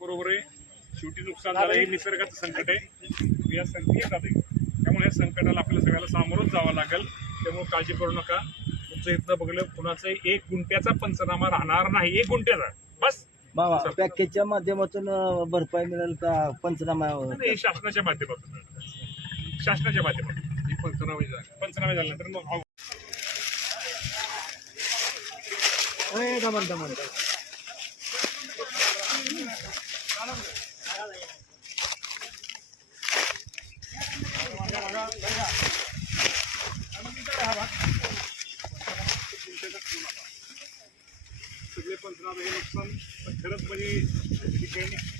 बरोबर आहे. शेवटी नुकसान झालं हे निसर्गाचं संकट आहे. या संकटात आहे, त्यामुळे या संकटाला आपल्याला सगळ्याला सामोरच जावं लागेल. त्यामुळे काळजी करू नका. तुमचं इथं बघलं कुणाचं 1 गुंठ्याचा पंचनामा राहणार नाही. 1 गुंठ्याचा बस. पॅकेजच्या माध्यमातून भरपाई मिळेल का पंचनामा? शासनाच्या माध्यमातून पंचनामे झाल्यानंतर मग सगळे पंचनामे हे नुकसान खरंच म्हणजे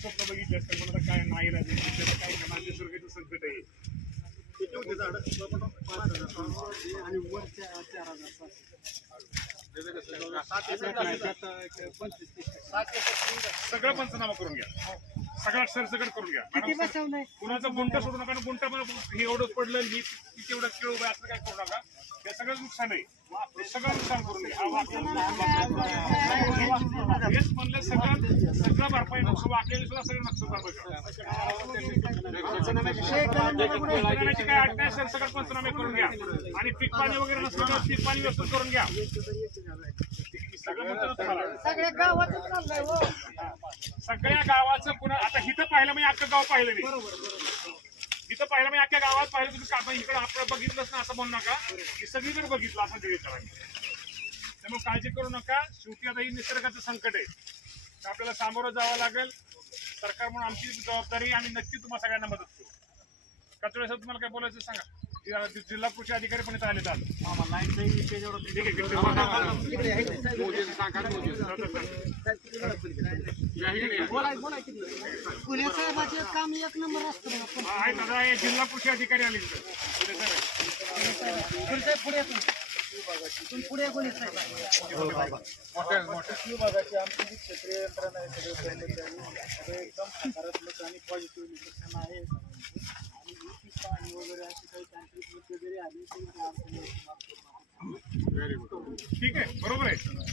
स्वप्न बघितले असतं. पण आता काय नाही राहिले काय करणार. निसर्गाचं संकट आहे. सगळं पंचनामा करून घ्या. सगळा सरसकट करून घ्या. कुणाचं गुंट सोडू नका. गुंट हे एवढंच पडलं ही तेवढं किलो असं काय करू नका. हे सगळं नुकसान आहे. सगळं नुकसान करून घ्या. हेच म्हणलं सगळं भरपाई नुकसान वाकलेली सुद्धा सगळं नुकसान भरपाई काय अडचण सरसकट पंचनामे करून घ्या. आणि पीक पाणी वगैरे नसलं पीक पाणी व्यवस्थित करून घ्या. सगळ्या गावाचं पुन्हा आता इथं पाहिलं म्हणजे अख्खं गाव पाहिलं नाही. इथं पाहिलं म्हणजे अख्ख्या गावात पाहिलं तुम्ही इकडे आपलं बघितलंच ना असं म्हणू नका की सगळीकडे बघितलं असं ते करायचं. त्यामुळे काळजी करू नका. शेवटी आता ही निसर्गाचं संकट आहे. तर आपल्याला सामोरं जावं लागेल. सरकार म्हणून आमची जबाबदारी आम्ही नक्की तुम्हाला सगळ्यांना मदत करू. कचोळे साहेब तुम्हाला काय बोलायचं सांगा. जिल्हा कृषी अधिकारी पण इथं आले. जिल्हा कृषी अधिकारी आले पुढे कोणी विभागाची आमची जी क्षेत्रीय यंत्रणा आहे एकदम सकारात्मक आणि पॉझिटिव्ह निदर्शन आहे. आणि वगैरे अशी काही तांत्रिक मुद्दे जरी आले व्हेरी गुड. ठीक आहे. बरोबर आहे. चला